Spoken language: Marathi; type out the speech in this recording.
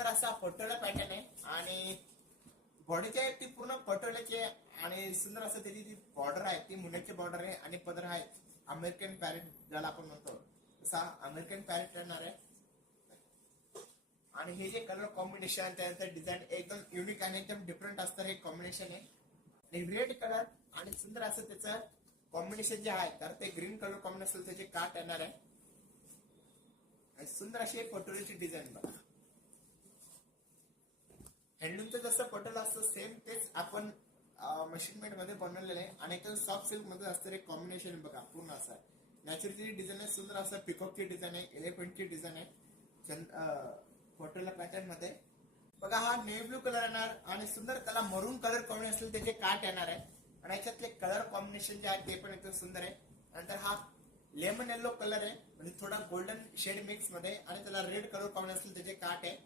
तर असा पटोला पॅटर्न आहे आणि बॉडीची आहे ती पूर्ण पटोल्याची आहे आणि सुंदर असं त्याची जी बॉर्डर आहे ती मुलाची बॉर्डर आहे आणि पदर आहे अमेरिकन पॅरेट ज्याला आपण म्हणतो तसा अमेरिकन पॅरेट राहणार आहे. आणि हे जे कलर कॉम्बिनेशन त्यानंतर डिझाईन एकदम युनिक आणि एकदम डिफरंट असतं हे कॉम्बिनेशन आहे. आणि रेड कलर आणि सुंदर असं त्याचं कॉम्बिनेशन जे आहे तर ते ग्रीन कलर कॉम्बिनेशन त्याचे काट येणार आहे आणि सुंदर अशी पटोलीची डिझाईन बघा. हँडलूमचं जसं पटोला असतं सेम तेच आपण मशीन मेड मध्ये बनवलेलं आहे आणि एकदम सॉफ्ट सिल्क मध्ये असतं एक कॉम्बिनेशन बघा पूर्ण असं आहे. नॅचरलची डिझाईन आहे सुंदर असं पिकॉकची डिझाईन आहे एलिफंटची डिझाईन आहे पटोला पॅटर्न मध्ये बघा. हा नेव्ही ब्लू कलर येणार आणि सुंदर त्याला मरून कलर कॉम्बिनेशन असेल त्याचे काट येणार आहे आणि याच्यातले कलर कॉम्बिनेशन जे आहे ते पण एकदम सुंदर आहे. नंतर हा लेमन येलो कलर आहे म्हणजे थोडा गोल्डन शेड मिक्स मध्ये आणि त्याला रेड कलर कॉम्बिनेशन त्याचे काट आहे